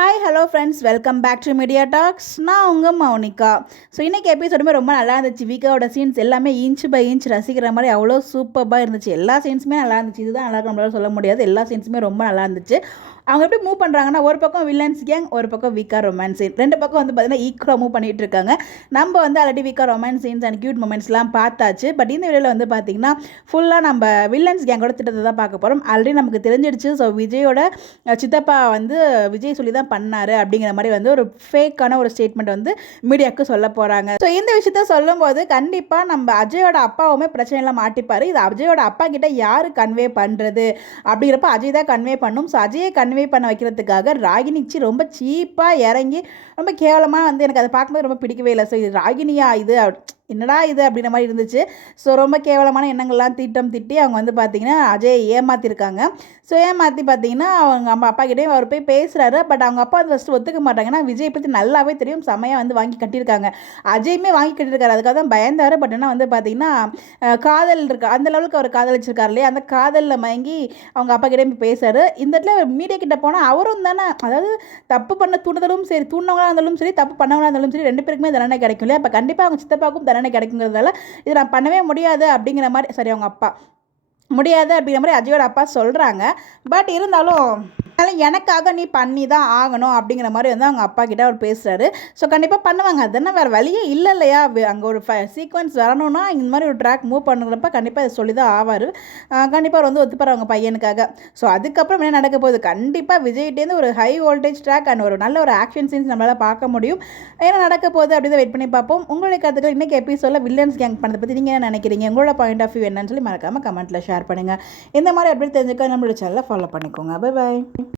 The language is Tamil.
Hi hello friends, welcome back to Media Talks. நான் உங்கள் மௌனிகா. ஸோ இன்றைக்கி எபிசோடுமே ரொம்ப நல்லா இருந்துச்சு. வீக்காவோட சீன்ஸ் எல்லாமே இன்ச் பை இன்ச் ரசிக்கிற மாதிரி அவ்வளோ சூப்பராக இருந்துச்சு. எல்லா சீன்ஸுமே நல்லா இருந்துச்சு. இதுதான் நல்லா நம்மளால சொல்ல முடியாது. எல்லா சீன்ஸுமே ரொம்ப நல்லா இருந்துச்சு. அவங்க எப்படி மூவ் பண்ணுறாங்கன்னா, ஒரு பக்கம் வில்லன்ஸ் கேங், ஒரு பக்கம் வீக்கா ரொமான்ஸ் சீன், ரெண்டு பக்கம் வந்து பார்த்தீங்கன்னா ஈக்குவலாக மூவ் பண்ணிகிட்டு இருக்காங்க. நம்ம வந்து ஆல்ரெடி வீக்கா ரொமான்ஸ் சீன்ஸ் அண்ட் க்யூட் மூமெண்ட்ஸ்லாம் பார்த்தாச்சு. பட் இந்த வீடியோவில் வந்து பார்த்தீங்கன்னா ஃபுல்லாக நம்ம வில்லன்ஸ் கேங்கோட திட்டத்தை தான் பார்க்க போகிறோம். ஆல்ரெடி நமக்கு தெரிஞ்சிடுச்சு. ஸோ விஜயோட சித்தப்பா வந்து விஜய் சொல்லி தான் பண்ணார் அப்படிங்கிற மாதிரி வந்து ஒரு ஃபேக்கான ஒரு ஸ்டேட்மெண்ட் வந்து மீடியாவுக்கு சொல்ல போகிறாங்க. ஸோ இந்த விஷயத்த சொல்லும்போது கண்டிப்பாக நம்ம அஜயோட அப்பாவுமே பிரச்சனைலாம் மாட்டிப்பார். இது அஜயோட அப்பா கிட்ட யார் கன்வே பண்ணுறது அப்படிங்கிறப்ப அஜய் தான் கன்வே பண்ணும். ஸோ அஜயை கன்வே பண்ண வைக்கிறதுக்காக ராகினிச்சி ரொம்ப சீப்பாக இறங்கி ரொம்ப கேவலமாக வந்து எனக்கு அதை பார்க்கும்போது ரொம்ப பிடிக்கவே இல்லை. ஸோ இது ராகினியா இது என்னடா இது அப்படின்ற மாதிரி இருந்துச்சு. ஸோ ரொம்ப கேவலமான எண்ணங்கள்லாம் திட்டி அவங்க வந்து பார்த்திங்கன்னா அஜய் ஏமாற்றிருக்காங்க. ஸோ ஏமாற்றி பார்த்திங்கன்னா அவங்க அம்மா அப்பா கிட்டே அவர் போய் பேசுகிறாரு. பட் அவங்க அப்பா அது ஃபஸ்ட்டு ஒத்துக்க மாட்டாங்க. ஏன்னா விஜய் பற்றி நல்லாவே தெரியும், செமையாக வந்து வாங்கி கட்டியிருக்காங்க. அஜயுமே வாங்கி கட்டியிருக்காரு. அதுக்காக தான் பயந்தார். பட் என்ன வந்து பார்த்திங்கன்னா காதல் இருக்கா அந்த லெவலுக்கு அவர் காதலிச்சிருக்காரு இல்லையா, அந்த காதலில் மயங்கி அவங்க அப்பா கிட்டே போய் பேசுகிறாரு. இந்த இடத்துல மீடியா கிட்ட போனால் அவரும் தானே, அதாவது தப்பு பண்ண தூண்டுதலும் சரி, தூண்டவங்களாக இருந்தாலும் சரி, தப்பு பண்ணவங்களாக இருந்தாலும் சரி, ரெண்டு பேருக்குமே தண்டனை கிடைக்கும் இல்லையா. அப்போ கண்டிப்பாக அவங்க சித்தப்பாவுக்கும் தண்டனை கிடைக்குங்கிறதால இது நான் பண்ணவே முடியாது அப்படிங்கிற மாதிரி, சரி அவங்க அப்பா முடியாது அப்படிங்கிற மாதிரி அஜயோட அப்பா சொல்கிறாங்க. பட் இருந்தாலும் எனக்காக நீ பண்ணி தான் ஆகணும் அப்படிங்கிற மாதிரி வந்து அவங்க அப்பா கிட்ட அவர் பேசுகிறாரு. ஸோ கண்டிப்பாக பண்ணுவாங்க. அதெல்லாம் வேறு வழியே இல்லை இல்லையா. அங்கே ஒரு சீக்வன்ஸ் வரணும்னா இந்த மாதிரி ஒரு ட்ராக் மூவ் பண்ணுறப்ப கண்டிப்பாக இதை சொல்லி தான் ஆவார். கண்டிப்பாக அவர் வந்து ஒத்துப்பார் அவங்க பையனுக்காக. ஸோ அதுக்கப்புறம் என்ன நடக்க போகுது, கண்டிப்பாக விஜய்கிட்டேருந்து ஒரு ஹை வோல்டேஜ் ட்ராக் அண்ட் ஒரு நல்ல ஒரு ஆக்ஷன் சீன்ஸ் நம்மளால் பார்க்க முடியும். என்ன நடக்க போகுது அப்படின்னு வெயிட் பண்ணி பார்ப்போம். உங்களுடைய கருத்துக்கள் இன்றைக்கி எபிசோடில் வில்லன்ஸ் கேங் பண்ணதை பற்றி நீங்கள் என்ன நினைக்கிறீங்க, உங்களோட பாயிண்ட் ஆஃப் வியூ என்னன்னு சொல்லி மறக்காமல் கமெண்ட்டில் ஷேர் பண்ணுங்கள். இந்த மாதிரி அப்படி தெரிஞ்சுக்க நம்மளோட சேனலை ஃபாலோ பண்ணிக்கோங்க. Bye bye.